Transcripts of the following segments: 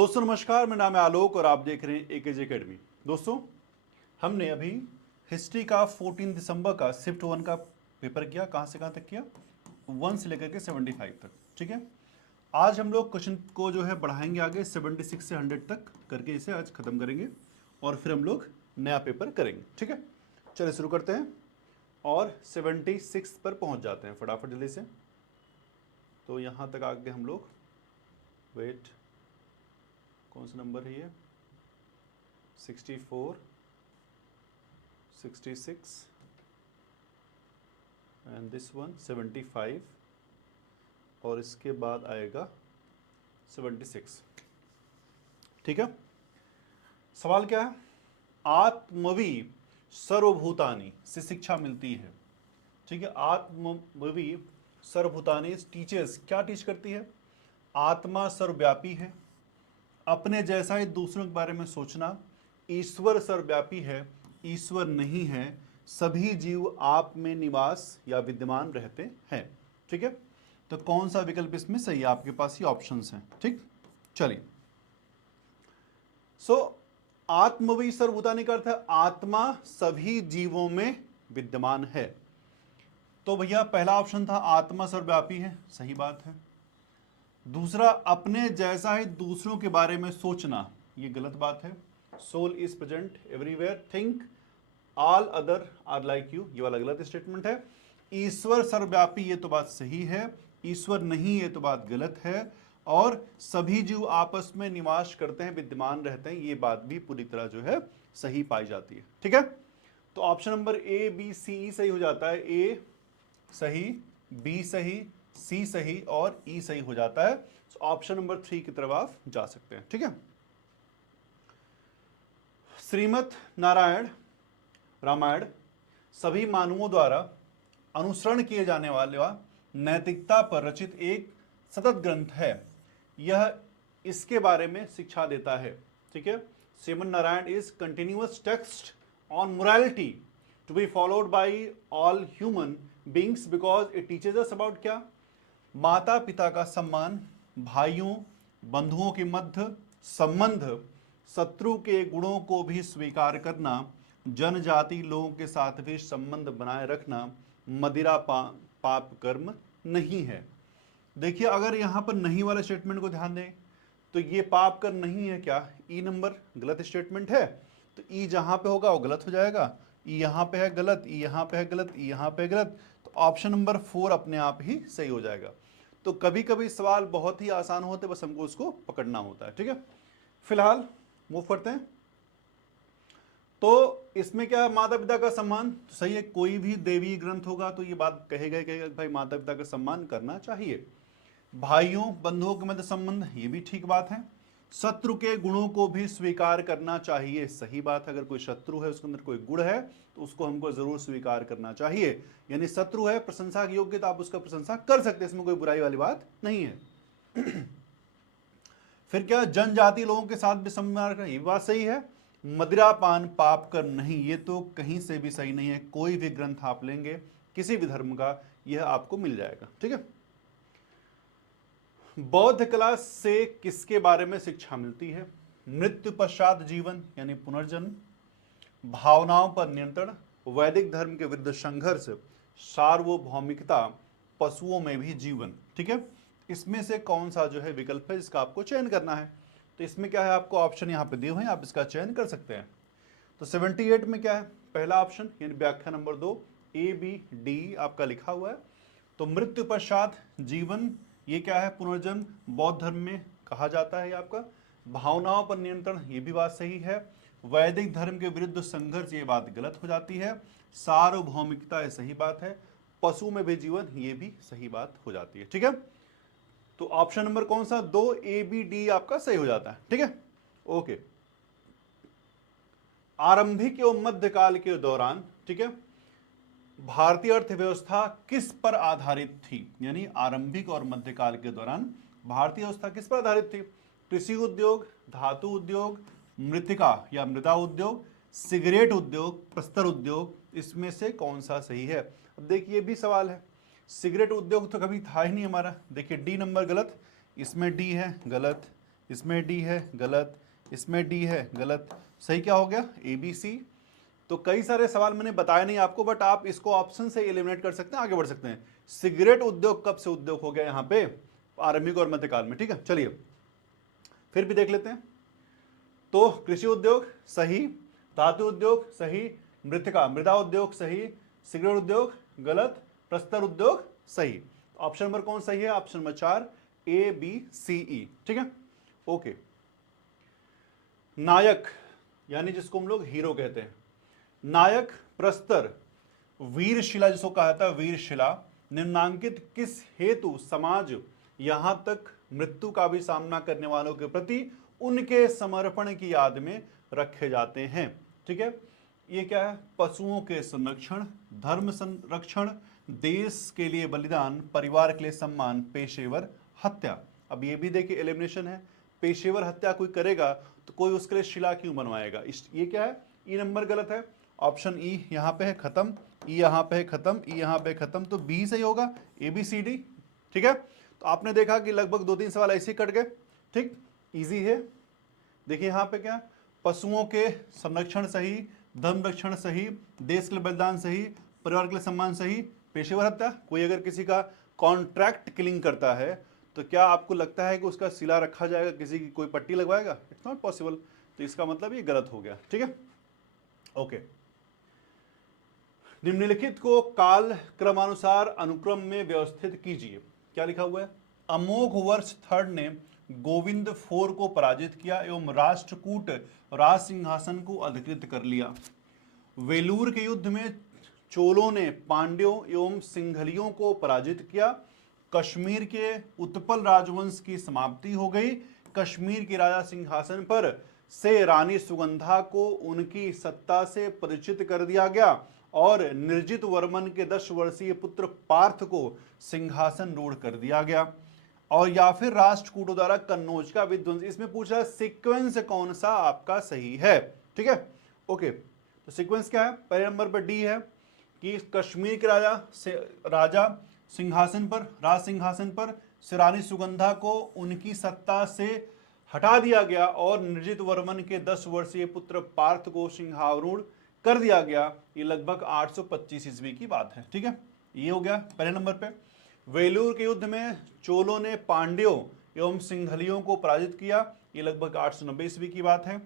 दोस्तों नमस्कार, मेरा नाम है आलोक और आप देख रहे हैं एकेजे एकेडमी। दोस्तों हमने अभी हिस्ट्री का 14 दिसंबर का शिफ्ट 1 का पेपर किया। कहाँ से कहाँ तक किया? 1 से लेकर के 75 तक। ठीक है, आज हम लोग क्वेश्चन को जो है बढ़ाएंगे आगे 76 से 100 तक करके इसे आज खत्म करेंगे और फिर हम लोग नया पेपर करेंगे। ठीक है, चलिए शुरू करते हैं और 76 पर पहुंच जाते हैं फटाफट जल्दी से। तो यहाँ तक आगे हम लोग वेट, कौन सा नंबर है ये? 64, 66 एंड दिस वन 75 और इसके बाद आएगा 76। ठीक है, सवाल क्या है? आत्मवी सर्वभूतानि से शिक्षा मिलती है। ठीक है, आत्मवी सर्वभूतानि टीचर्स क्या टीच करती है? आत्मा सर्वव्यापी है, अपने जैसा ही दूसरों के बारे में सोचना, ईश्वर सर्वव्यापी है, ईश्वर नहीं है, सभी जीव आप में निवास या विद्यमान रहते हैं। ठीक है, तो कौन सा विकल्प इसमें सही है? आपके पास ये ऑप्शंस हैं। ठीक, चलिए। आत्मवी सर्वभूतानि का अर्थ है आत्मा सभी जीवों में विद्यमान है। तो भैया पहला ऑप्शन था आत्मा सर्वव्यापी है, सही बात है। दूसरा, अपने जैसा ही दूसरों के बारे में सोचना, ये गलत बात है। Soul is present everywhere, think all other are like you, ये वाला गलत स्टेटमेंट है। ईश्वर सर्वव्यापी, ये तो बात सही है। ईश्वर नहीं, ये तो बात गलत है। और सभी जीव आपस में निवास करते हैं, विद्यमान रहते हैं, ये बात भी पूरी तरह जो है सही पाई जाती है। ठीक है, तो option number A B C सही हो जाता है। ए सही, बी सही, सी सही और ई सही हो जाता है। ऑप्शन नंबर 3 की तरफ आप जा सकते हैं। ठीक है, श्रीमद् नारायण रामायण सभी मानवों द्वारा अनुसरण किए जाने वाला नैतिकता पर रचित एक सतत ग्रंथ है। यह इसके बारे में शिक्षा देता है। ठीक है, Shrimad Narayan is continuous text on morality to be followed by all human beings because it teaches us about क्या? माता पिता का सम्मान, भाइयों बंधुओं के मध्य संबंध, शत्रु के गुणों को भी स्वीकार करना, जनजाति लोगों के साथ भी संबंध बनाए रखना, मदिरा पाप कर्म नहीं है। देखिए, अगर यहां पर नहीं वाले स्टेटमेंट को ध्यान दें तो ये पाप कर्म नहीं है क्या? ई नंबर गलत स्टेटमेंट है, तो ई जहां पे होगा वो गलत हो जाएगा। ई यहां पे है गलत, ई यहां पे है गलत, ई यहां पे है गलत, तो ऑप्शन नंबर 4 अपने आप ही सही हो जाएगा। तो कभी कभी सवाल बहुत ही आसान होते, बस हमको उसको पकड़ना होता है। ठीक है, फिलहाल मूव करते हैं। तो इसमें क्या है? माता पिता का सम्मान तो सही है, कोई भी देवी ग्रंथ होगा तो ये बात कहेगा कि भाई माता पिता का सम्मान करना चाहिए। भाइयों बंधुओं के मध्य संबंध, ये भी ठीक बात है। शत्रु के गुणों को भी स्वीकार करना चाहिए, सही बात है। अगर कोई शत्रु है, उसके अंदर कोई गुण है तो उसको हमको जरूर स्वीकार करना चाहिए। यानी शत्रु है, प्रशंसा के योग्य, तो आप उसका प्रशंसा कर सकते हैं, इसमें कोई बुराई वाली बात नहीं है। फिर क्या? जनजाति लोगों के साथ भी संबंध रखना, ये बात सही है। मदिरापान पाप कर नहीं, ये तो कहीं से भी सही नहीं है। कोई भी ग्रंथ आप लेंगे किसी भी धर्म का, यह आपको मिल जाएगा। ठीक है, बौद्ध कला से किसके बारे में शिक्षा मिलती है? मृत्यु पश्चात जीवन यानी पुनर्जन्म, भावनाओं पर नियंत्रण, वैदिक धर्म के विरुद्ध संघर्ष, सार्वभौमिकता, पशुओं में भी जीवन। ठीक है, इसमें से कौन सा जो है विकल्प है जिसका आपको चयन करना है? तो इसमें क्या है, आपको ऑप्शन यहाँ पे दिए हुए हैं, आप इसका चयन कर सकते हैं। तो 78 में क्या है? पहला ऑप्शन यानी व्याख्या नंबर 2 ए बी डी आपका लिखा हुआ है। तो मृत्यु पश्चात जीवन, ये क्या है? पुनर्जन्म, बौद्ध धर्म में कहा जाता है। आपका भावनाओं पर नियंत्रण, ये भी बात सही है। वैदिक धर्म के विरुद्ध संघर्ष, ये बात गलत हो जाती है। सार्वभौमिकता, ये सही बात है। पशु में भी जीवन, ये भी सही बात हो जाती है। ठीक है, तो ऑप्शन नंबर कौन सा? 2 ए बी डी आपका सही हो जाता है। ठीक है, ओके। आरंभिक एवं मध्यकाल के दौरान, ठीक है, भारतीय अर्थव्यवस्था किस पर आधारित थी? यानी आरंभिक और मध्यकाल के दौरान भारतीय व्यवस्था किस पर आधारित थी? कृषि उद्योग, धातु उद्योग, मृतिका या मृदा उद्योग, सिगरेट उद्योग, प्रस्तर उद्योग, इसमें से कौन सा सही है? अब देखिए, ये भी सवाल है। सिगरेट उद्योग तो कभी था ही नहीं हमारा। देखिए डी नंबर गलत, इसमें डी है गलत, इसमें डी है गलत, इसमें डी है गलत। सही क्या हो गया? A B C. तो कई सारे सवाल मैंने बताया नहीं आपको, बट आप इसको ऑप्शन से एलिमिनेट कर सकते हैं, आगे बढ़ सकते हैं। सिगरेट उद्योग कब से उद्योग हो गया यहाँ पे? आरंभिक और मध्यकाल में। ठीक है, चलिए फिर भी देख लेते हैं। तो कृषि उद्योग सही, धातु उद्योग सही, मृदा उद्योग सही, सिगरेट उद्योग गलत, प्रस्तर उद्योग सही। ऑप्शन नंबर कौन सही है? Option number 4 A B C E. ठीक है, ओके। नायक यानी जिसको हम लोग हीरो कहते हैं, नायक प्रस्तर वीरशिला जिसको कहा था वीरशिला, निम्नांकित किस हेतु समाज यहां तक मृत्यु का भी सामना करने वालों के प्रति उनके समर्पण की याद में रखे जाते हैं। ठीक है, ये क्या है? पशुओं के संरक्षण, धर्म संरक्षण, देश के लिए बलिदान, परिवार के लिए सम्मान, पेशेवर हत्या। अब ये भी देखिए एलिमिनेशन है, पेशेवर हत्या कोई करेगा तो कोई उसके लिए शिला क्यों बनवाएगा? ये क्या है? ई नंबर गलत है, ऑप्शन ई यहाँ पे है खत्म, ई यहाँ पे है खत्म, ई यहाँ पे खत्म, तो बी सही होगा, ए बी सी डी। ठीक है, तो आपने देखा कि लगभग 2-3 सवाल ऐसे ही कट गए। ठीक, इजी है। देखिए यहाँ पे क्या, पशुओं के संरक्षण सही, धर्म रक्षण सही, देश के लिए बलिदान सही, परिवार के लिए सम्मान सही, पेशेवर हत्या। कोई अगर किसी का कॉन्ट्रैक्ट किलिंग करता है तो क्या आपको लगता है कि उसका सिला रखा जाएगा, किसी की कोई पट्टी लगवाएगा? It's not possible. तो इसका मतलब ये गलत हो गया। ठीक है, ओके। निम्नलिखित को काल क्रमानुसार अनुक्रम में व्यवस्थित कीजिए। क्या लिखा हुआ है? अमोघ वर्ष थर्ड ने गोविंद फोर को पराजित किया एवं राष्ट्रकूट राज सिंहासन को अधिकृत कर लिया। वेलूर के युद्ध में चोलों ने पांड्यों एवं सिंघलियों को पराजित किया। कश्मीर के उत्पल राजवंश की समाप्ति हो गई। कश्मीर के राजा सिंहासन पर से रानी सुगंधा को उनकी सत्ता से परिचित कर दिया गया और निर्जित वर्मन के 10 वर्षीय पुत्र पार्थ को सिंहासन रूढ़ कर दिया गया। और या फिर राष्ट्रकूटों द्वारा कन्नौज का विध्वंस। इसमें पूछा है सीक्वेंस कौन सा आपका सही है। ठीक है, ओके। तो सीक्वेंस क्या है? पहले नंबर पर डी है कि कश्मीर के राजा सिंहासन पर, राज सिंहासन पर से रानी सुगंधा को उनकी सत्ता से हटा दिया गया और निर्जित वर्मन के 10 वर्षीय पुत्र पार्थ को सिंहारूढ़ कर दिया गया। ये लगभग 825 ईस्वी की बात है। ठीक है, ये हो गया पहले नंबर पे। वेलूर के युद्ध में चोलों ने पांड्यों एवं सिंघलियों को पराजित किया। ये लगभग 890 ईस्वी की बात है।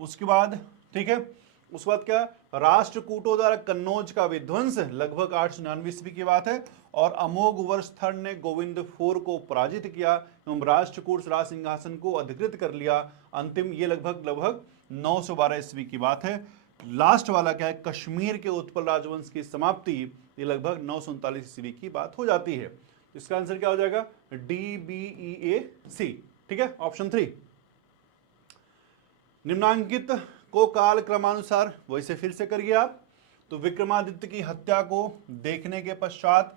उसके बाद ठीक है, उसके बाद क्या? राष्ट्रकूटों द्वारा कन्नौज का विध्वंस, लगभग 899 ईस्वी की बात है। और अमोघ वर्ष थर्ड ने गोविंद फोर को पराजित किया एवं राष्ट्रकूट राज सिंहासन को अधिकृत कर लिया। अंतिम ये लगभग 912 ईस्वी की बात है। लास्ट वाला क्या है? कश्मीर के उत्पल राजवंश की समाप्ति, ये लगभग 939 ईस्वी की बात हो जाती है। इसका आंसर क्या हो जाएगा? डी बी ई ए सी। ठीक है, ऑप्शन 3। निम्नांकित को काल क्रमानुसार वैसे फिर से करिए आप। तो विक्रमादित्य की हत्या को देखने के पश्चात,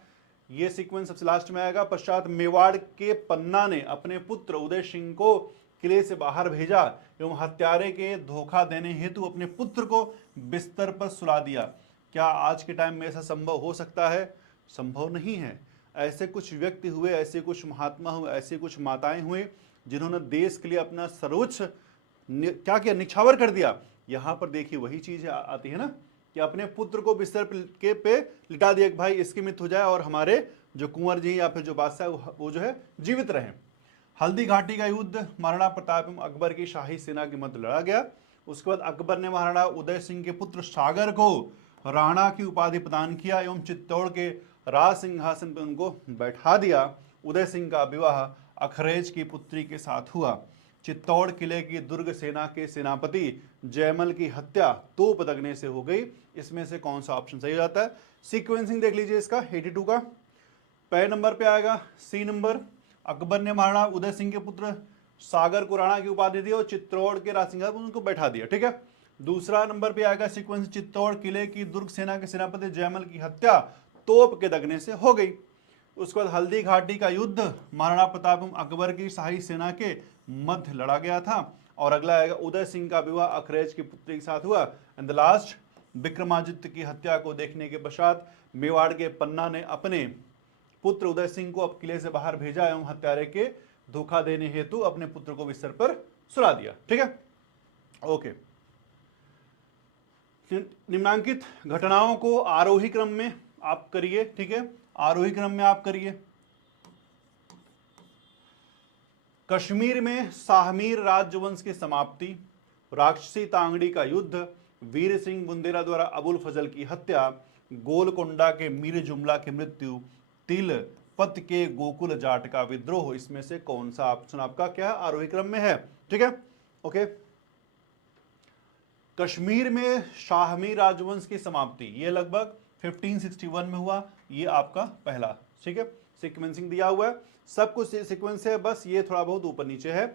ये सीक्वेंस सबसे लास्ट में आएगा, पश्चात मेवाड़ के पन्ना ने अपने पुत्र उदय सिंह को किले से बाहर भेजा एवं हत्यारे के धोखा देने हेतु अपने पुत्र को बिस्तर पर सुला दिया। क्या आज के टाइम में ऐसा संभव हो सकता है? संभव नहीं है। ऐसे कुछ व्यक्ति हुए, ऐसे कुछ महात्मा हुए, ऐसे कुछ माताएं हुए जिन्होंने देश के लिए अपना सर्वोच्च क्या किया? निछावर कर दिया। यहां पर देखिए वही चीज आती है ना कि अपने पुत्र को बिस्तर के पे लिटा दिया कि भाई इसकी मृत्यु हो जाए और हमारे जो कुंवर जी या फिर जो बादशाह वो जो है जीवित रहें। हल्दी घाटी का युद्ध महाराणा प्रताप एवं अकबर की शाही सेना के मध्य लड़ा गया। उसके बाद अकबर ने महाराणा उदय सिंह के पुत्र सागर को राणा की उपाधि प्रदान किया एवं चित्तौड़ के राज सिंहासन पर उनको बैठा दिया। उदय सिंह का विवाह अखरेज की पुत्री के साथ हुआ। चित्तौड़ किले की दुर्ग सेना के सेनापति जयमल की हत्या तोप दगने से हो गई। इसमें से कौन सा ऑप्शन सही हो जाता है? सीक्वेंसिंग देख लीजिए इसका 82 का। पहले नंबर पे आएगा सी नंबर, अकबर ने महाराणा उदय सिंह के पुत्र सागर को राणा की उपाधि दी और चित्तौड़ के राज सिंहासन पर उनको बैठा दिया। ठीक है, दूसरा नंबर पे आएगा सीक्वेंस, चित्तौड़ किले की दुर्ग सेना के सेनापति जयमल की हत्या तोप के दगने से हो गई। उसके बाद हल्दी घाटी का युद्ध महाराणा प्रताप एवं अकबर की शाही सेना के मध्य लड़ा गया था। और अगला आएगा उदय सिंह का विवाह अखरेज की पुत्री के साथ हुआ। एंड द लास्ट, विक्रमादित्य की हत्या को देखने के पश्चात मेवाड़ के पन्ना ने अपने पुत्र उदय सिंह को अब किले से बाहर भेजा एवं हत्यारे के धोखा देने हेतु अपने पुत्र को बिस्तर पर सुला दिया। ठीक है, ओके। निम्नांकित घटनाओं को आरोही क्रम में आप करिए। ठीक है, आरोही क्रम में आप करिए। कश्मीर में शाहमीर राजवंश की समाप्ति, राक्षसी तांगड़ी का युद्ध, वीर सिंह बुंदेला द्वारा अबुल फजल की हत्या, गोलकोंडा के मीर जुमला की मृत्यु, तिलपत के गोकुल जाट का विद्रोह, इसमें से कौन सा ऑप्शन आपका क्या है, आरोही क्रम में है। ठीक है, ओके। कश्मीर में शाहमीर राजवंश की समाप्ति ये लगभग 1561 में हुआ, ये आपका पहला। ठीक है, सीक्वेंसिंग दिया हुआ है, सब कुछ सीक्वेंस है, बस ये थोड़ा बहुत ऊपर नीचे है।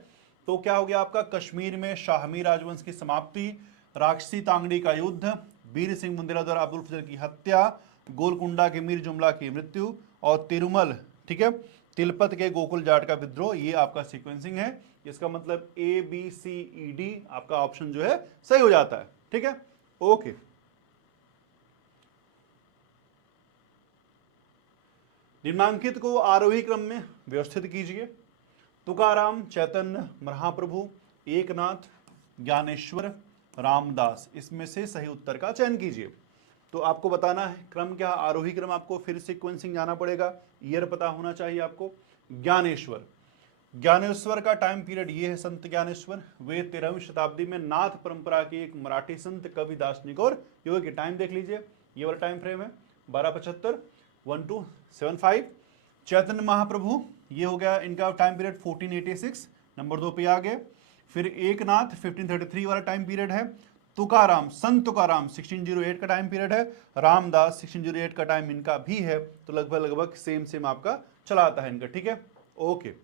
तो क्या हो गया आपका, कश्मीर में शाहमीर राजवंश की समाप्ति, राक्षसी तांगड़ी का युद्ध, वीर सिंह बुंदेला द्वारा अबुल फजल की हत्या, गोलकुंडा के मीर जुमला की मृत्यु और तिरुमल, ठीक है, तिलपत के गोकुल जाट का विद्रोह, ये आपका सीक्वेंसिंग है। इसका मतलब A B C E D आपका ऑप्शन जो है सही हो जाता है। ठीक है, ओके। निम्नांकित को आरोही क्रम में व्यवस्थित कीजिए। तुकाराम, चैतन्य, महाप्रभु, एकनाथ, ज्ञानेश्वर, रामदास, इसमें से सही उत्तर का चयन कीजिए। तो आपको बताना है क्रम क्या, आरोही क्रम, आपको फिर सीक्वेंसिंग जाना पड़ेगा, ईयर पता होना चाहिए आपको। ज्ञानेश्वर, ज्ञानेश्वर का टाइम पीरियड ये है, संत ज्ञानेश्वर वे 13वीं शताब्दी में नाथ परंपरा के एक मराठी संत, कवि, दार्शनिक और योगी के टाइम देख लीजिए, ये वाला टाइम फ्रेम है 1275 1275। चैतन्य महाप्रभु ये हो गया इनका टाइम पीरियड 1486, नंबर 2 पे आ गए। फिर एकनाथ 1533 वाला टाइम पीरियड है। तुकाराम, संत तुकाराम 1608 का टाइम पीरियड है। रामदास 1608 का टाइम इनका भी है। तो लगभग लगभग सेम सेम आपका चला आता है इनका। ठीक है, ओके।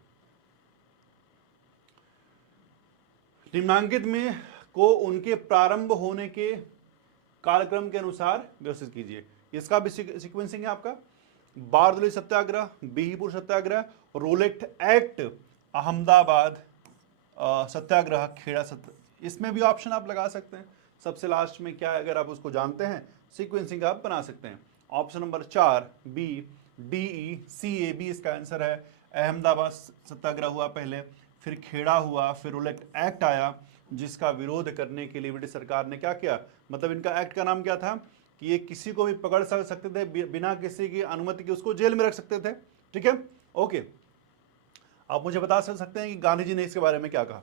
निम्नांकित में को उनके प्रारंभ होने के कालक्रम के अनुसार व्यवस्थित कीजिए। इसका भी सीक्वेंसिंग है आपका, बारदोली सत्याग्रह, बिहीपुर सत्याग्रह, रोलेट एक्ट, अहमदाबाद सत्याग्रह, खेड़ा सत्याग्रह, इसमें भी ऑप्शन आप लगा सकते हैं। सबसे लास्ट में क्या है, अगर आप उसको जानते हैं सीक्वेंसिंग आप बना सकते हैं। Option number 4 B, D E C A B इसका आंसर है। अहमदाबाद सत्याग्रह हुआ पहले, फिर खेड़ा हुआ, फिर रोलेट एक्ट आया, जिसका विरोध करने के लिए ब्रिटिश सरकार ने क्या किया, मतलब इनका एक्ट का नाम क्या था कि ये किसी को भी पकड़ सकते थे, बिना किसी की अनुमति के उसको जेल में रख सकते थे। ठीक है, ओके। आप मुझे बता सकते हैं कि गांधी जी ने इसके बारे में क्या कहा।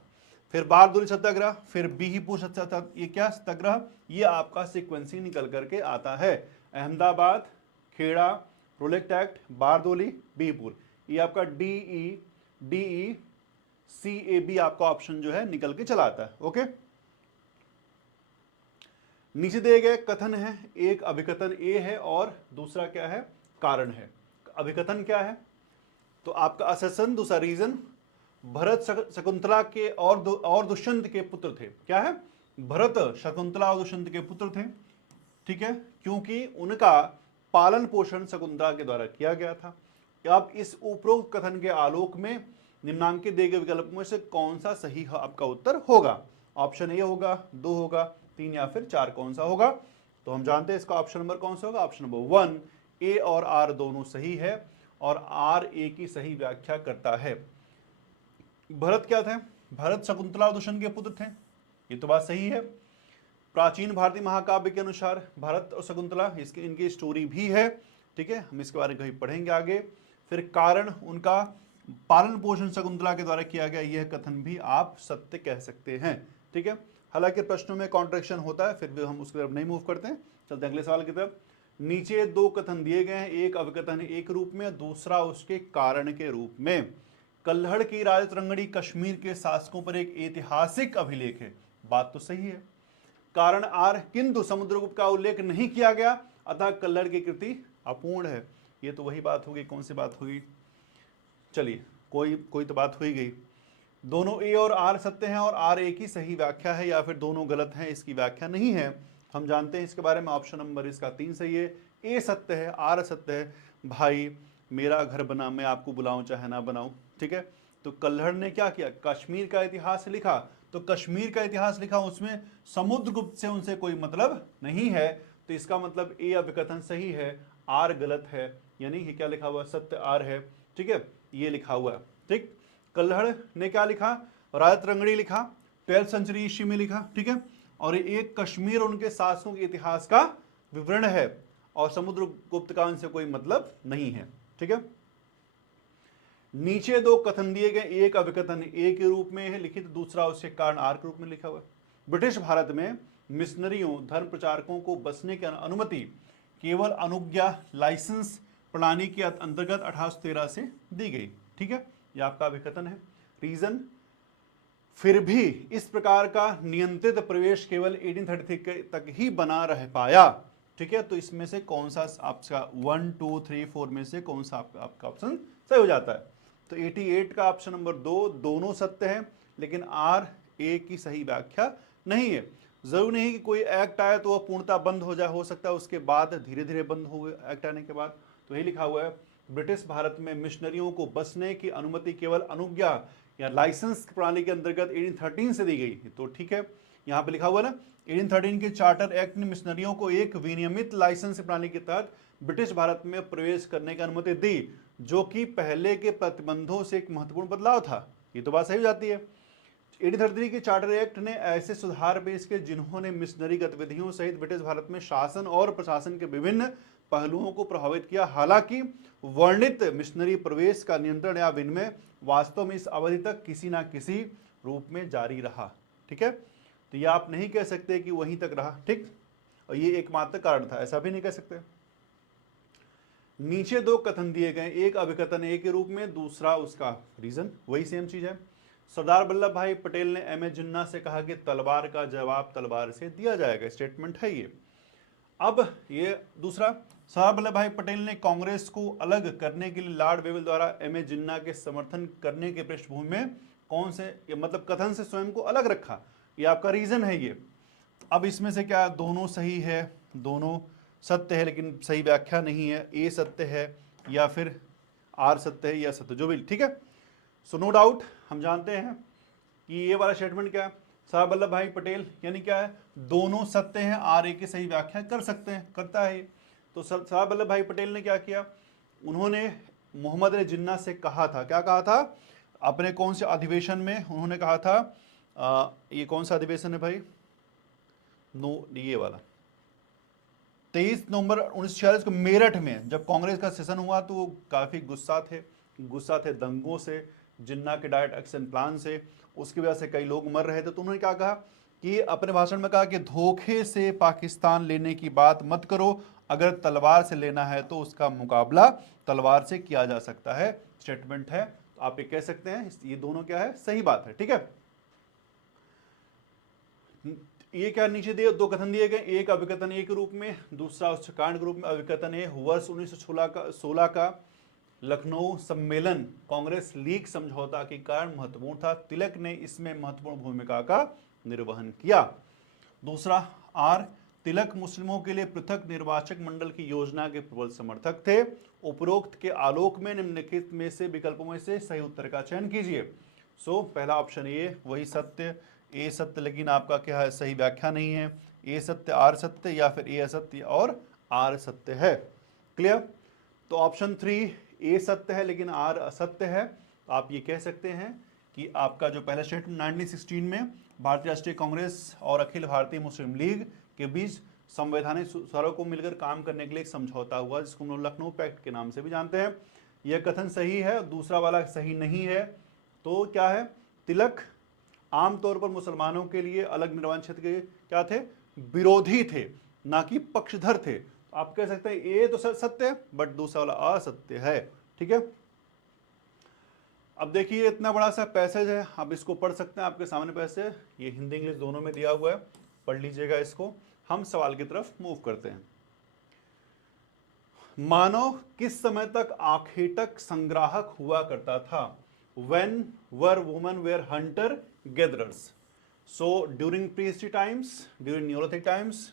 फिर बारदोली सत्याग्रह, फिर बिहीपुर सत्याग्रह, ये क्या सत्याग्रह, ये आपका सीक्वेंसिंग निकल करके आता है। अहमदाबाद, खेड़ा, रोलेट एक्ट, बारदोली, बिहीपुर, ये आपका डी सी ए बी आपका ऑप्शन जो है निकल के चला आता है। ओके, नीचे दिए गए कथन है, एक अभिकथन ए है और दूसरा क्या है, कारण है। अभिकथन क्या है, तो आपका अससन, दूसरा रीजन, भरत शकुंतला के और दुष्यंत के पुत्र थे। क्या है, भरत शकुंतला और दुष्यंत के पुत्र थे। ठीक है, क्योंकि उनका पालन पोषण शकुंतला के द्वारा किया गया था। अब इस उपरोक्त कथन के आलोक में निम्नांकित दिए गए विकल्प में से कौन सा सही आपका उत्तर होगा। ऑप्शन ए होगा, 2 होगा, 3 या फिर 4, कौन सा होगा। तो हम जानते हैं इसका ऑप्शन नंबर कौन सा होगा, ऑप्शन नंबर 1, ए और आर दोनों सही है और आर ए की सही व्याख्या करता है। भरत क्या थे, भरत शकुंतला और दुष्यंत के पुत्र थे, ये तो बात सही है। प्राचीन भारतीय महाकाव्य के अनुसार भरत और शकुंतला इसकी इनकी स्टोरी भी है। ठीक है, हम इसके बारे में कभी पढ़ेंगे आगे। फिर कारण, उनका पालन पोषण शकुंतला के द्वारा किया गया, यह कथन भी आप सत्य कह सकते हैं। ठीक है, हालांकि प्रश्नों में कॉन्ट्रैक्शन होता है, फिर भी हम उसकी तरफ नहीं मूव करते हैं। चलते हैं अगले सवाल की तरफ। नीचे 2 कथन दिए गए हैं, एक अभिकथन एक रूप में, दूसरा उसके कारण के रूप में। कल्हड़ की राजतरंगड़ी कश्मीर के शासकों पर एक ऐतिहासिक अभिलेख है, बात तो सही है। कारण आर, किंतु समुद्रगुप्त का उल्लेख नहीं किया गया, अतः कल्हड़ की कृति अपूर्ण है। ये तो वही बात होगी, कौन सी बात हुई, चलिए कोई तो बात हुई गई। दोनों ए और आर सत्य हैं और आर ए की सही व्याख्या है, या फिर दोनों गलत हैं, इसकी व्याख्या नहीं है। हम जानते हैं इसके बारे में, ऑप्शन नंबर इसका 3 सही है। ए सत्य है, आर सत्य है। भाई मेरा घर बना, मैं आपको बुलाऊं चाहे ना बनाऊं। ठीक है, तो कल्हड़ ने क्या किया, कश्मीर का इतिहास लिखा। तो कश्मीर का इतिहास लिखा, उसमें समुद्रगुप्त से उनसे कोई मतलब नहीं है। तो इसका मतलब ए अभिकथन सही है, आर गलत है, यानी कि क्या लिखा हुआ, सत्य आर है। ठीक है, ये लिखा हुआ है। ठीक, कल्हड़ ने क्या लिखा, राजत रंगड़ी लिखा, 12th सेंचुरी ईस्वी में लिखा, ठीक है। और एक कश्मीर और उनके शासकों के इतिहास का विवरण है, और समुद्रगुप्त का उनसे कोई मतलब नहीं है, ठीक है। नीचे दो कथन दिए गए, एक अभिकथन ए के रूप में है लिखित, दूसरा उसके कारण आर के रूप में लिखा हुआ है। ब्रिटिश भारत में मिशनरियों, धर्म प्रचारकों को बसने की अनुमति केवल अनुज्ञा लाइसेंस प्रणाली के अंतर्गत 1813 से दी गई, ठीक है। यह आपका अभिकथन है। रीजन, फिर भी इस प्रकार का नियंत्रित प्रवेश केवल 1833 तक ही बना रह पाया, ठीक है। तो इसमें से कौन सा आपका 1 2 3 4 में से कौन सा आपका ऑप्शन सही हो जाता है। तो 88 का ऑप्शन नंबर 2 दोनों सत्य है, लेकिन आर ए की सही व्याख्या नहीं है। जरूर नहीं कि कोई एक्ट आया तो वह पूर्णतः बंद हो जाए, हो सकता है उसके बाद धीरे धीरे बंद हो एक्ट आने के बाद। तो यही लिखा हुआ है, ब्रिटिश भारत में मिशनरियों को बसने की अनुमति केवल अनुज्ञा या लाइसेंस प्रणाली के अंतर्गत 1813 से दी गई, तो ठीक है। यहाँ पे लिखा हुआ ना, 1813 के चार्टर एक्ट ने मिशनरियों को एक विनियमित लाइसेंस प्रणाली के तहत ब्रिटिश भारत में प्रवेश करने की अनुमति दी, जो कि पहले के प्रतिबंधों से एक महत्वपूर्ण बदलाव था। ये तो बात सही हो जाती है। 1833 के चार्टर एक्ट ने ऐसे सुधार पेश किए जिन्होंने मिशनरी गतिविधियों सहित ब्रिटिश भारत में शासन और प्रशासन के विभिन्न पहलुओं को प्रभावित किया। हालांकि वर्णित मिशनरी प्रवेश का नियंत्रण या विनिमय वास्तव में इस अवधि तक किसी न किसी रूप में जारी रहा, ठीक है। तो यह आप नहीं कह सकते कि वहीं तक रहा, ठीक, और ये एकमात्र कारण था, ऐसा भी नहीं कह सकते। नीचे दो कथन दिए गए, एक अभिकथन ए के रूप में, दूसरा उसका रीजन, वही सेम चीज है। सरदार वल्लभ भाई पटेल ने एम ए जिन्ना से कहा कि तलवार का जवाब तलवार से दिया जाएगा, स्टेटमेंट है ये। अब ये दूसरा, सरदार वल्लभ भाई पटेल ने कांग्रेस को अलग करने के लिए लॉर्ड वेवल द्वारा एम ए जिन्ना के समर्थन करने के पृष्ठभूमि में कौन से मतलब कथन से स्वयं को अलग रखा, ये आपका रीजन है ये। अब इसमें से क्या दोनों सही है, दोनों सत्य है, लेकिन सही व्याख्या नहीं है, ए सत्य है या फिर आर सत्य है या सत्य, जो भी, ठीक है। सो नो डाउट हम जानते हैं कि ये वाला स्टेटमेंट क्या है, सरदार वल्लभ भाई पटेल यानी क्या है, दोनों सत्य हैं, आर ए की सही व्याख्या कर सकते हैं, करता है ये। तो सरदार वल्लभ भाई पटेल ने क्या किया, उन्होंने मोहम्मद अली जिन्ना से कहा था, क्या कहा था, अपने कौन से अधिवेशन में उन्होंने कहा था, ये कौन सा अधिवेशन है भाई, नो ये वाला 23 नवंबर 1946 को मेरठ में जब कांग्रेस का सेशन हुआ तो वो काफ़ी गुस्सा थे दंगों से, जिन्ना के डायरेक्ट एक्शन प्लान से, उसकी वजह से कई लोग मर रहे थे। तो उन्होंने क्या कहा कि अपने भाषण में कहा कि धोखे से पाकिस्तान लेने की बात मत करो, अगर तलवार से लेना है तो उसका मुकाबला तलवार से किया जा सकता है, स्टेटमेंट है। तो आप ये कह सकते हैं ये दोनों क्या है, सही बात है, ठीक है। ये क्या नीचे दिए दो कथन दिए गए, एक अभिकथन ए के रूप में, दूसरा उस कांड के रूप में। अभिकथन ए, वर्ष 1916 का लखनऊ सम्मेलन कांग्रेस लीग समझौता के कारण महत्वपूर्ण था, तिलक ने इसमें महत्वपूर्ण भूमिका का निर्वहन किया। दूसरा आर, तिलक मुस्लिमों के लिए पृथक निर्वाचक मंडल की योजना के प्रबल समर्थक थे। उपरोक्त के आलोक में निम्नलिखित में से विकल्पों में से सही उत्तर का चयन कीजिए। सो पहला ऑप्शन ए वही सत्य, ए सत्य, लेकिन आपका क्या है, सही व्याख्या नहीं है, ए सत्य आर सत्य, या फिर ए असत्य और आर सत्य है। क्लियर। तो ऑप्शन 3 ए सत्य है लेकिन आर असत्य है। तो आप ये कह सकते हैं कि आपका जो पहला स्टेटमेंट 1916 में भारतीय राष्ट्रीय कांग्रेस और अखिल भारतीय मुस्लिम लीग के बीच संवैधानिक सुधारों को मिलकर काम करने के लिए एक समझौता हुआ, जिसको हम लोग लखनऊ पैक्ट के नाम से भी जानते हैं, यह कथन सही है, दूसरा वाला सही नहीं है। तो क्या है, तिलक आमतौर पर मुसलमानों के लिए अलग निर्वाचन क्षेत्र के क्या थे, विरोधी थे, ना कि पक्षधर थे। आप कह सकते हैं ये तो सत्य है बट दूसरा वाला असत्य है, ठीक है। अब देखिए इतना बड़ा सा पैसेज है, आप इसको पढ़ सकते हैं, आपके सामने पैसेज, ये हिंदी इंग्लिश दोनों में दिया हुआ है, पढ़ लीजिएगा इसको। हम सवाल की तरफ मूव करते हैं। मानव किस समय तक आखेटक संग्राहक हुआ करता था? When were women were hunter gatherers? So during prehistory times, during Neolithic times,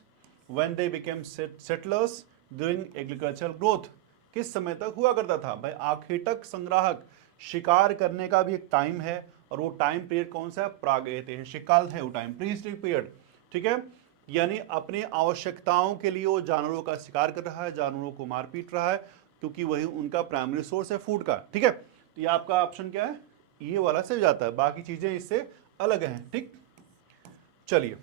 when they became settlers, during agricultural growth, किस समय तक हुआ करता था? भाई आखेटक संग्राहक, शिकार करने का भी एक टाइम है, और वो टाइम पीरियड कौन सा है? प्रागैतिहासिक है वो टाइम, प्रीहिस्टोरिक पीरियड, ठीक है। यानी अपनी आवश्यकताओं के लिए वो जानवरों का शिकार कर रहा है, जानवरों को मार पीट रहा है, क्योंकि वही उनका प्राइमरी सोर्स है फूड का, ठीक है। तो ये आपका ऑप्शन क्या है? ये वाला सही हो जाता है, बाकी चीजें इससे अलग हैं। ठीक, चलिए,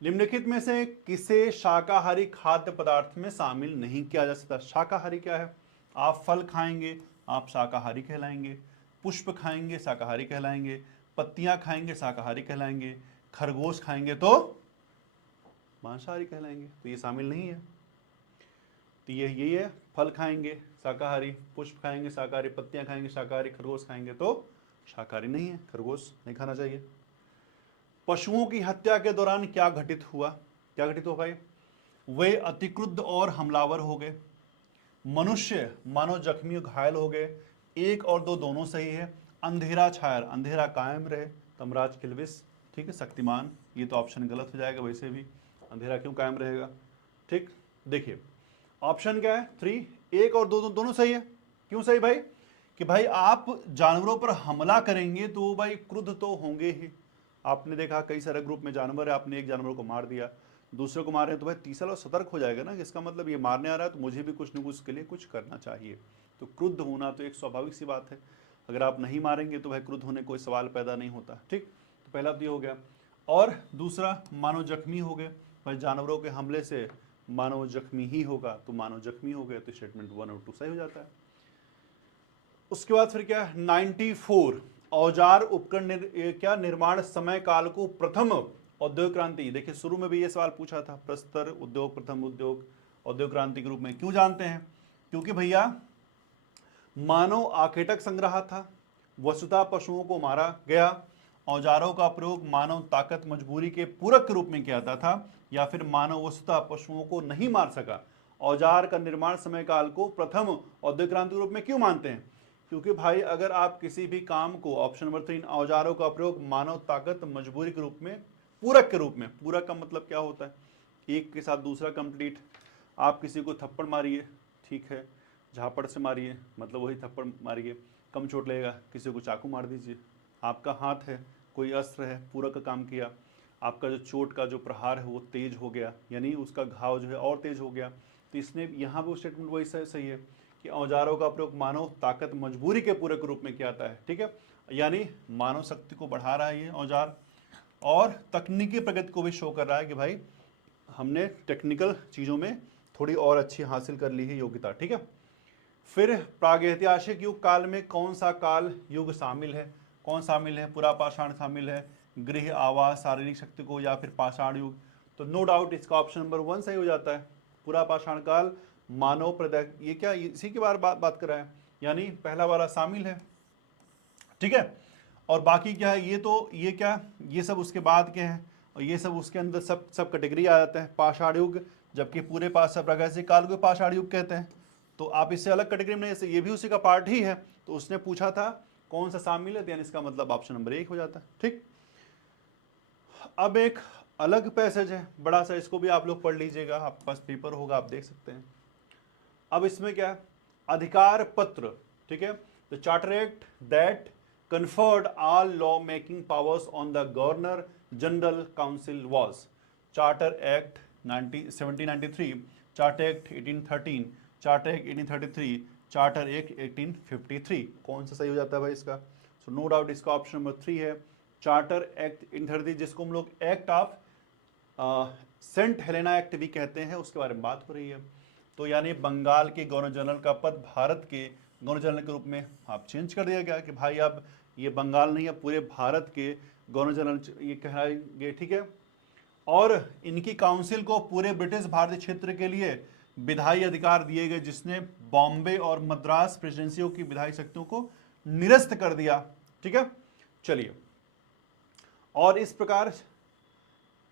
निम्नलिखित में से किसे शाकाहारी खाद्य पदार्थ में शामिल नहीं किया जा सकता? शाकाहारी क्या है? आप फल खाएंगे आप शाकाहारी कहलाएंगे, पुष्प खाएंगे शाकाहारी कहलाएंगे, पत्तियां खाएंगे शाकाहारी कहलाएंगे, खरगोश खाएंगे तो मांसाहारी कहलाएंगे। तो ये शामिल नहीं है। तो ये यही है, फल खाएंगे शाकाहारी, पुष्प खाएंगे शाकाहारी, पत्तियां खाएंगे शाकाहारी, खरगोश खाएंगे तो शाकाहारी नहीं है, खरगोश नहीं खाना चाहिए। पशुओं की हत्या के दौरान क्या घटित हुआ? क्या घटित हो भाई? वे अतिक्रुद्ध और हमलावर हो गए, मनुष्य मानव जख्मी और घायल हो गए, एक और दो दोनों सही है, अंधेरा छाया, अंधेरा कायम रहे, तमराज किल्विस। ठीक है, शक्तिमान, ये तो ऑप्शन गलत हो जाएगा, वैसे भी अंधेरा क्यों कायम रहेगा। ठीक, देखिए ऑप्शन क्या है? 3, एक और दो दोनों सही है। क्यों सही भाई? कि भाई आप जानवरों पर हमला करेंगे तो भाई क्रुद्ध तो होंगे ही। आपने देखा कई सारे ग्रुप में जानवर है, आपने एक जानवर को मार दिया, दूसरे को मार रहे हैं, तो भाई तीसरा लोग सतर्क हो जाएगा ना, इसका मतलब ये मारने आ रहा है तो मुझे भी कुछ न कुछ के लिए कुछ करना चाहिए। तो क्रुद्ध होना तो एक स्वाभाविक सी बात है, अगर आप नहीं मारेंगे तो भाई क्रुद्ध होने कोई सवाल पैदा नहीं होता। ठीक, तो पहला तो ये हो गया। और दूसरा, मानव जख्मी हो गए, भाई जानवरों के हमले से मानव जख्मी ही होगा, तो मानव जख्मी हो गए, तो स्टेटमेंट 1 और 2 सही हो जाता है। उसके बाद फिर क्या है? 94, औजार उपकरण क्या निर्माण समय काल को प्रथम औद्योगिक क्रांति। देखिए शुरू में भी ये सवाल पूछा था, प्रस्तर उद्योग, प्रथम उद्योग, औद्योगिक क्रांति के रूप में क्यों जानते हैं? क्योंकि भैया मानव आखेटक संग्रह था, वसुधा पशुओं को मारा गया, औजारों का प्रयोग मानव ताकत मजबूरी के पूरक के रूप में किया जाता था, या फिर मानव वसुधा पशुओं को नहीं मार सका। औजार का निर्माण समय काल को प्रथम औद्योगिक क्रांति के रूप में क्यों मानते हैं? क्योंकि भाई अगर आप किसी भी काम को, ऑप्शन नंबर 3, औजारों का प्रयोग मानव ताकत मजबूरी के रूप में, पूरक के रूप में, पूरक का मतलब क्या होता है? एक के साथ दूसरा कंप्लीट। आप किसी को थप्पड़ मारिए, ठीक है, झापड़ से मारिए, मतलब वही थप्पड़ मारिए, कम चोट लगेगा। किसी को चाकू मार दीजिए, आपका हाथ है, कोई अस्त्र है, पूरक का काम किया, आपका जो चोट का जो प्रहार है वो तेज हो गया, यानी उसका घाव जो है और तेज हो गया। तो इसने यहाँ भी स्टेटमेंट वही सही है कि औजारों का प्रयोग मानव ताकत मजबूरी के पूरक के रूप में किया जाता है। ठीक है, यानी मानव शक्ति को बढ़ा रहा है ये औजार, और तकनीकी प्रगति को भी शो कर रहा है कि भाई हमने टेक्निकल चीज़ों में थोड़ी और अच्छी हासिल कर ली है योग्यता। ठीक है, फिर प्रागैतिहासिक युग काल में कौन सा काल युग शामिल है? कौन शामिल है? पुरापाषाण शामिल है, गृह आवास शारीरिक शक्ति को, या फिर पाषाण युग। तो नो डाउट इसका ऑप्शन नंबर 1 सही हो जाता है। पुरापाषाण काल, मानव प्रदय, ये क्या इसी के बारे बात कर रहा है, यानी पहला वाला शामिल है। ठीक है, और बाकी क्या है? ये तो ये क्या, ये सब उसके बाद के हैं, और ये सब उसके अंदर सब कैटेगरी आ जाते हैं। पाषाण युग, जबकि पूरे प्रागैतिहासिक काल को पाषाण युग कहते हैं, तो आप इससे अलग कैटेगरी में नहीं, ये भी उसी का पार्ट ही है। तो उसने पूछा था कौन सा शामिल है, यानी इसका मतलब ऑप्शन नंबर 1 हो जाता है। ठीक, अब एक अलग पैसेज है बड़ा सा, इसको भी आप लोग पढ़ लीजिएगा, आपके पास पेपर होगा, आप देख सकते हैं। अब इसमें क्या है? अधिकार पत्र। ठीक है, the charter act that conferred all law making powers on the Governor General Council was Charter Act 1793, Charter Act 1813, Charter Act 1833, Charter Act 1853। कौन सा सही हो जाता है भाई इसका? सो नो डाउट इसका ऑप्शन नंबर 3 है, चार्टर एक्ट 1833, जिसको हम लोग act of Saint Helena act भी कहते हैं, उसके बारे में बात हो रही है। तो यानी बंगाल के गवर्नर जनरल का पद भारत के गवर्नर जनरल के रूप में आप चेंज कर दिया गया कि भाई अब ये बंगाल नहीं है, पूरे भारत के गवर्नर जनरल ये कहलाएंगे। ठीक है, और इनकी काउंसिल को पूरे ब्रिटिश भारतीय क्षेत्र के लिए विधायी अधिकार दिए गए, जिसने बॉम्बे और मद्रास प्रेसिडेंसियों की विधायी शक्तियों को निरस्त कर दिया। ठीक है, चलिए, और इस प्रकार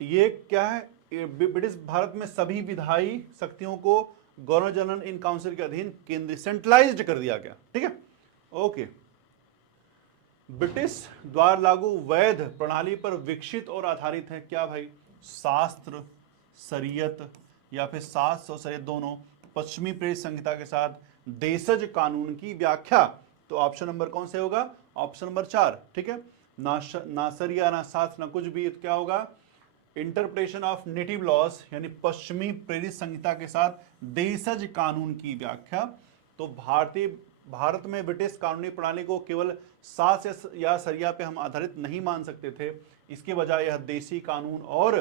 ये क्या है? ब्रिटिश भारत में सभी विधायी शक्तियों को गवर्नर जनरल इन काउंसिल के अधीन केंद्रीय सेंट्रलाइज्ड कर दिया गया। ठीक है, ओके। ब्रिटिश द्वारा लागू वैध प्रणाली पर विकसित और आधारित है क्या भाई? शास्त्र, शरीयत, या फिर शास्त्र और शरीयत दोनों, पश्चिमी प्रेस संहिता के साथ देशज कानून की व्याख्या। तो ऑप्शन नंबर कौन से होगा? Option number 4। ठीक है, ना शरिया ना शास्त्र ना कुछ भी, तो क्या होगा? इंटरप्रिटेशन ऑफ नेटिव लॉज, यानी पश्चिमी प्रेरित संहिता के साथ देशज कानून की व्याख्या। तो भारतीय भारत में ब्रिटिश कानूनी प्रणाली को केवल सास या सरिया पे हम आधारित नहीं मान सकते थे, इसके बजाय यह देसी कानून और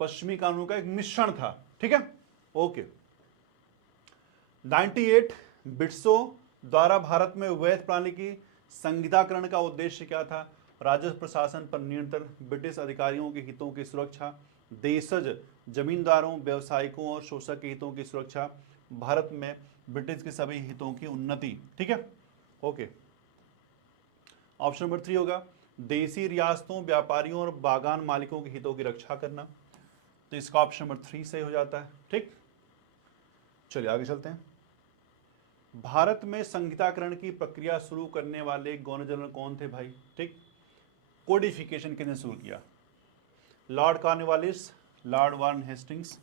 पश्चिमी कानून का एक मिश्रण था। ठीक है, ओके। 98 बिट्सो द्वारा भारत में वैध प्रणाली की संविदाकरण का उद्देश्य क्या था? राजस्व प्रशासन पर नियंत्रण, ब्रिटिश अधिकारियों के हितों की सुरक्षा, देशज जमींदारों, व्यवसायिकों और शोषक के हितों की सुरक्षा, भारत में ब्रिटिश के सभी हितों की उन्नति। ठीक है, ओके। ऑप्शन नंबर 3 होगा देसी रियासतों, व्यापारियों और बागान मालिकों के हितों की रक्षा करना। तो इसका ऑप्शन नंबर 3 सही हो जाता है। ठीक, चलिए आगे चलते हैं। भारत में संहिताकरण की प्रक्रिया शुरू करने वाले गवर्नर जनरल कौन थे भाई? ठीक, कोडिफिकेशन किसने शुरू किया? Lord Cornwallis, Lord Warren Hastings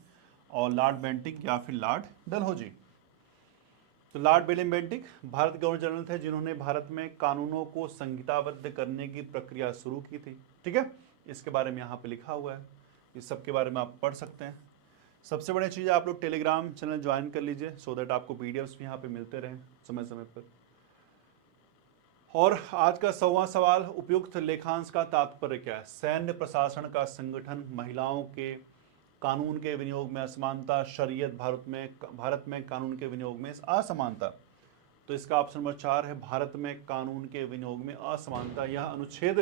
और लॉर्ड बेंटिक या फिर लॉर्ड डलहौजी? तो लॉर्ड विलियम बेंटिक भारत के गवर्नर जनरल थे जिन्होंने भारत में कानूनों को संहिताबद्ध करने की प्रक्रिया शुरू की थी। ठीक है, इसके बारे में यहाँ पे लिखा हुआ है, इस सब के बारे में आप पढ़ सकते हैं। सबसे बड़ी चीज़ आप लोग टेलीग्राम चैनल ज्वाइन कर लीजिए सो दैट आपको पीडीएफ्स भी यहाँ पे मिलते रहें समय समय पर। और आज का 100वां सवाल, उपयुक्त लेखांश का तात्पर्य क्या है? सैन्य प्रशासन का संगठन, महिलाओं के कानून के विनियोग में असमानता, शरीयत, भारत में कानून के विनियोग में असमानता। तो इसका ऑप्शन नंबर 4 है, भारत में कानून के विनियोग में असमानता। यह अनुच्छेद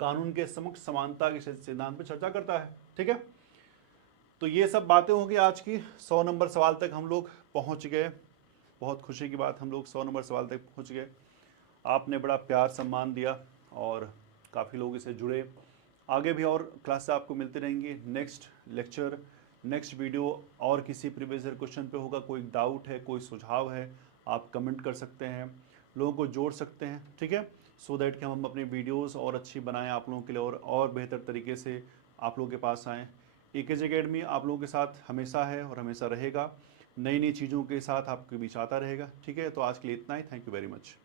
कानून के समक्ष समानता के सिद्धांत पर चर्चा करता है। ठीक है, तो ये सब बातें होंगी आज की। 100 नंबर सवाल तक हम लोग पहुंच गए, बहुत खुशी की बात, हम लोग 100 नंबर सवाल तक पहुंच गए। आपने बड़ा प्यार सम्मान दिया और काफ़ी लोग इससे जुड़े। आगे भी और क्लास आपको मिलती रहेंगी। नेक्स्ट लेक्चर, नेक्स्ट वीडियो और किसी प्रीवियस ईयर क्वेश्चन पे होगा। कोई डाउट है, कोई सुझाव है, आप कमेंट कर सकते हैं, लोगों को जोड़ सकते हैं। ठीक है, सो दैट कि हम अपनी वीडियोस और अच्छी बनाएं आप लोगों के लिए और बेहतर तरीके से आप लोगों के पास आएँ। AKG अकेडमी आप लोगों के साथ हमेशा है और हमेशा रहेगा, नई नई चीज़ों के साथ आपके बीच आता रहेगा। ठीक है, तो आज के लिए इतना ही। Thank you very much.